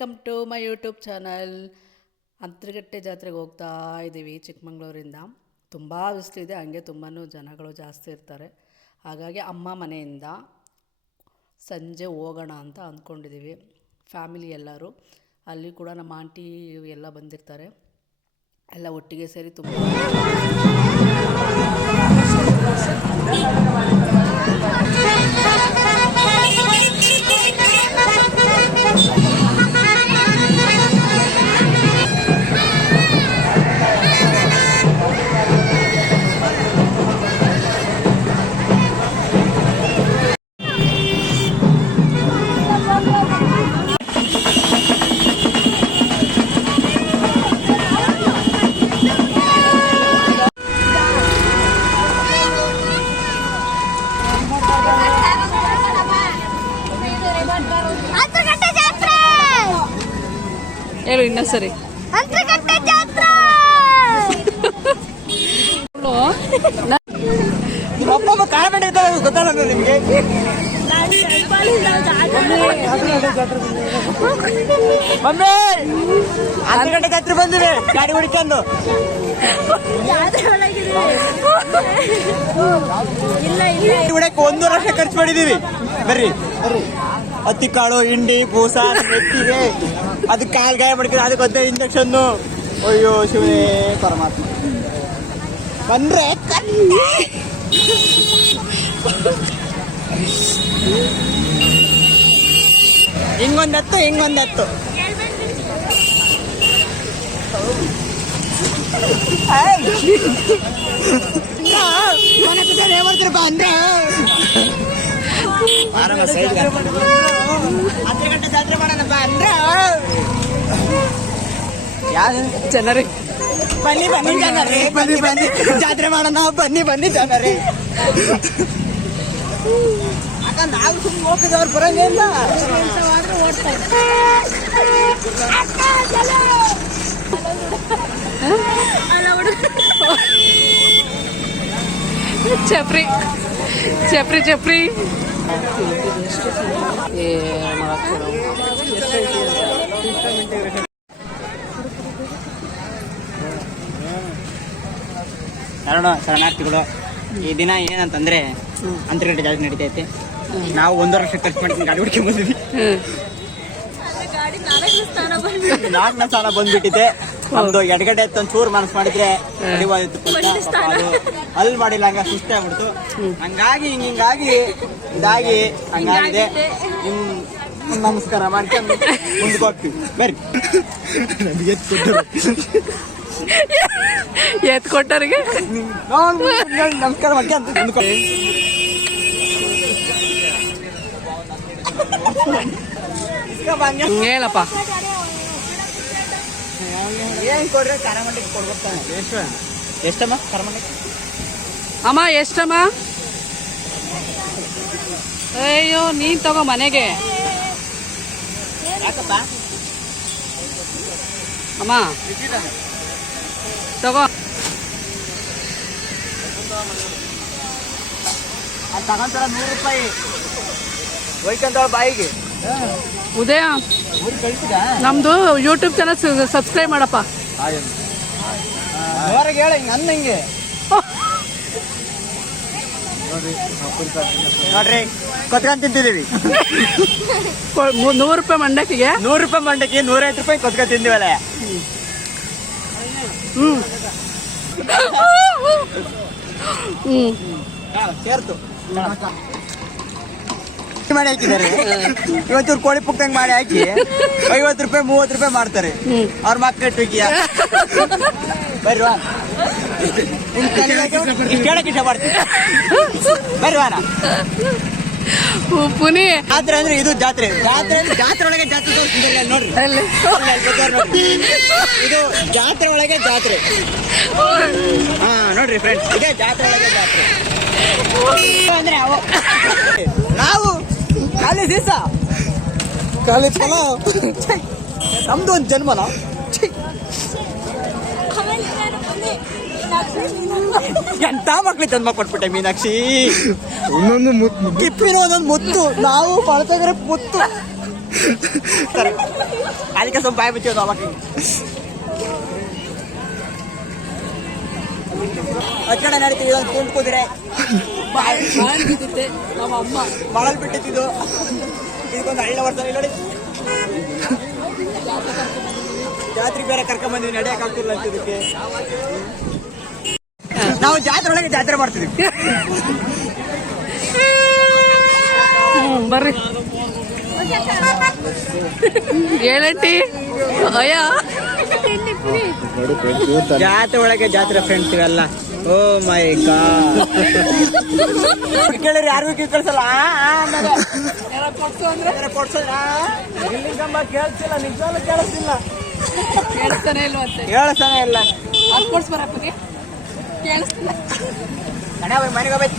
Welcome to my YouTube channel Antaraghatte ಜಾತ್ರೆಗೆ ಹೋಗ್ತಾ ಇದ್ದೀವಿ ಚಿಕ್ಕಮಂಗ್ಳೂರಿಂದ. ತುಂಬ ಬಿಸಿಲಿದೆ ಹಂಗೆ ತುಂಬಾ ಜನಗಳು ಜಾಸ್ತಿ ಇರ್ತಾರೆ. ಹಾಗಾಗಿ ಅಮ್ಮ ಮನೆಯಿಂದ ಸಂಜೆ ಹೋಗೋಣ ಅಂತ ಅಂದ್ಕೊಂಡಿದ್ದೀವಿ, ಫ್ಯಾಮಿಲಿ ಎಲ್ಲರೂ. ಅಲ್ಲಿ ಕೂಡ ನಮ್ಮ ಆಂಟಿ ಎಲ್ಲ ಬಂದಿರ್ತಾರೆ. ಎಲ್ಲ ಒಟ್ಟಿಗೆ ಸೇರಿ ತುಂಬ ಸರಿ. ಒಬ್ಬೊಬ್ಬ ಕಾರಣ ಗೊತ್ತಲ್ಲ ನಿಮಗೆ. ಮಮ್ಮಿ! ಹತ್ತು ಗಂಟೆ ಜಾತ್ರೆ ಬಂದಿವೆ ಗಾಡಿ ಹುಡ್ಕೊಂಡು ಹುಡಕ್ಕೆ ಒಂದು ವರ್ಷ ಖರ್ಚು ಮಾಡಿದೀವಿ. ಬರ್ರಿ. ಹತ್ತಿ ಕಾಳು ಹಿಂಡಿ ಬೂಸ ಮೆತ್ತಿಗೆ ಅದಕ್ಕೆ ಕಾಲು ಗಾಯ ಮಾಡ್ಕೊಂಡು ಅದಕ್ಕೆ ಒಂದೇ ಇಂಜೆಕ್ಷನ್ನು ಅಯ್ಯೋ ಶಿವನೇ ಪರಮಾತ್ಮ ಬಂದ್ರೆ ಕನ್ನೆ. ಹಿಂಗೊಂದ್ ಹತ್ತು ಹಿಂಗೊಂದ್ ಜನರೇ ಬನ್ನಿ ಬನ್ನಿ ಜನರೇ ಬನ್ನಿ ಬನ್ನಿ ಜಾತ್ರೆ ಮಾಡೋಣ ಬನ್ನಿ ಬನ್ನಿ ಜನರೇ ಅಕ್ಕ ನಾವು ಸುಮ್ಮನೆ ಹೋಗಿದವ್ರು ಬರಂಗೇ ಇಲ್ಲ ಚಪ್ರಿ ಚಪ್ರಿ ಚಪ್ರಿ ಏ ಶರಣ ಶರಣಾರ್ಥಿಗಳು ಈ ದಿನ ಏನಂತಂದ್ರೆ ಅಂತರ್ಗಟ್ಟೆ ಜಾಸ್ತಿ ನಡೀತೈತೆ. ನಾವು ಒಂದು ವರ್ಷ ಖರ್ಚು ಮಾಡ್ತೀನಿ ಗಾಡಿ ಹುಡ್ಕೊಂಡ್ ಬಂದ್ವಿ. ನಾಲ್ಕನೇ ಸ್ಥಾನ ಬಂದ್ಬಿಟ್ಟಿದೆ. ನಮ್ದು ಎಡಗಡೆ ಅಂತ ಚೂರು ಮನಸ್ ಮಾಡಿದ್ರೆ ಅಲ್ಲಿ ಮಾಡಿಲ್ಲ ಹಂಗ ಸುಸ್ತೇ ಆಗ್ಬಿಡ್ತು. ಹಂಗಾಗಿ ಹಿಂಗ ಹಿಂಗಾಗಿ ಇದಾಗಿ ಹಂಗಾಗಿದೆ. ನಿಮ್ ನಮಸ್ಕಾರ ಮಾಡ್ಕೊಂಡು ಮುಂದಕ್ಕೆ ಹೋಗ್ತೀವಿ. ಬರ್ರಿ. ಎತ್ ಕೊಟ್ಟವ್ರಿಗೆ? ನಮಸ್ಕಾರ ಮಾಡ್ಕೊಂಡು ಮುಂದಕ್ಕೆ. ಹೇಳಪ್ಪ. ಏನ್ ಕೊಡ್ರಿ? ಕರಮಂಡಿಗೆ ಕೊಡ್ಬೇಕು? ಎಷ್ಟು ಎಷ್ಟಮ್ಮ ಅಮ್ಮ ಎಷ್ಟಮ್ಮ? ಅಯ್ಯೋ ನೀನ್ ತಗೋ ಮನೆಗೆ. ಯಾಕಪ್ಪ? ಅಮ್ಮ ತಗೋ. ಅದು ತಗೊಂತಾರ ನೂರು ರೂಪಾಯಿ. ಒಯ್ಕಂತಾಳ ಬಾಯಿಗೆ. ಉದಯ ನಮ್ದು ಯೂಟ್ಯೂಬ್ ಚಾನಲ್ ಸಬ್ಸ್ಕ್ರೈಬ್ ಮಾಡಪ್ಪ. ಹೇಳ ಹೇಳಿ ನನ್ನ ಹಿಂಗೆ. ನೋಡ್ರಿ ಕೊತ್ಕೊಂಡ್ ತಿಂತಿದೀವಿ ನೂರು ರೂಪಾಯಿ ಮಂಡಕ್ಕಿಗೆ? ನೂರು ರೂಪಾಯಿ ಮಂಡಕ್ಕೆ ನೂರೈವತ್ತು ರೂಪಾಯಿ ಕೊತ್ಕೊಂಡ್ ತಿಂದಿವಲ್ಲ ಹ್ಮ್. ಹ್ಮ್. ಸೇರ್ತು. ಮಾಡಿ ಹಾಕಿದ್ದಾರೆ. ಇವತ್ತು ಕೋಳಿ ಪುಕ್ಕಂಗ್ ಮಾಡಿ ಹಾಕಿ ಐವತ್ತು ರೂಪಾಯಿ ಮೂವತ್ತು ರೂಪಾಯಿ ಮಾಡ್ತಾರೆ. ಅವ್ರ ಮಕ್ಕಳ ಟುಕಿಯ ಬರ್ರಿ ವಾ ಕೇಳಕ್ ಇಷ್ಟ ಪಡ್ತೀನಿ ಬರ್ರಿ ವಾರ ಪುನಿ. ಜಾತ್ರೆ ಅಂದ್ರೆ ಇದು ಜಾತ್ರೆ. ಜಾತ್ರೆ ಅಂದ್ರೆ ಜಾತ್ರೆ ಒಳಗೆ ಜಾತ್ರೆ ನೋಡ್ರಿ. ಇದು ಜಾತ್ರೆ ಒಳಗೆ ಜಾತ್ರೆ. ಹಾ ನೋಡ್ರಿ ಫ್ರೆಂಡ್ಸ್ ಇದೇ ಜಾತ್ರೆ ಒಳಗೆ ಜಾತ್ರೆ. ಅಂದ್ರೆ ನಾವು ಖಾಲಿ ದಿವಸ? ಖಾಲಿ ಫಲ ನಮ್ದು ಒಂದು ಜನ್ಮನ? ಛೀ. ಎಂತ ಮಕ್ಳಿಗೆ ಜನ್ಮ ಕೊಟ್ಬಿಟ್ಟೆ ಮೀನಾಕ್ಷಿ? ಒಂದೊಂದು ಮುತ್ತು. ಕಿಪ್ಪಿನ ಒಂದೊಂದು ಮುತ್ತು. ನಾವು ಬಳತಗರೆ ಮುತ್ತು. ಸರಿ. ಅದಕ್ಕೆ ಸ್ವಲ್ಪ ಬಾಯಿ ಮುಚ್ಚೋದು ಅವಾಗ ಹಚ್ಚಡ ನಡೀತೀವಿ ಒಂದು ಕುಂಟ್ ಕುದುರೆ ನಮ್ಮ ಅಮ್ಮ ಮಳಲ್ ಬಿಟ್ಟಿದ್ದು. ಇದಕ್ಕೊಂದು ಹಳ್ಳ ವರ್ಷ ನೋಡಿ. ಜಾತ್ರೆ ಬೇರೆ ಕರ್ಕೊಂಡ್ ಬಂದಿವಿ, ನಡೆಯಕ್ ಆಗ್ತಿಲ್ಲ ಅಂತ ಇದಕ್ಕೆ. ನಾವು ಜಾತ್ರೆ ಒಳಗೆ ಜಾತ್ರೆ ಮಾಡ್ತಿದ್ವಿ. ಬರ್ರಿ. ಹೇಳಟ್ಟಿ? ಅಯ್ಯ. ಜಾತ್ರೆ ಒಳಗೆ ಜಾತ್ರೆ ಫ್ರೆಂಡ್ಸ್ ಇವೆಲ್ಲ. ಓ ಮೈ ಗಾಡ್ ಕೇಳಿರಿ ಯಾರಿಗೂ ಕೀ ಕಳ್ಸಲ್ಲ ನಿಜವಾಗ್ಲೂ ಕೇಳಿಸ್ತಿಲ್ಲ. ಕೇಳಿಸ್ತಾನೆ ಇಲ್ಲ ಕೇಳಿಸ್ತಾನೆ ಇಲ್ಲ. ಅಲ್ಲಿ ಕೊಡ್ಸ್ಬರಪ್ಪಗೆ ಕೇಳಿಸ್ತಿಲ್ಲ. ಮನೆಗೆ ಹೋಗ್ಬೇಕು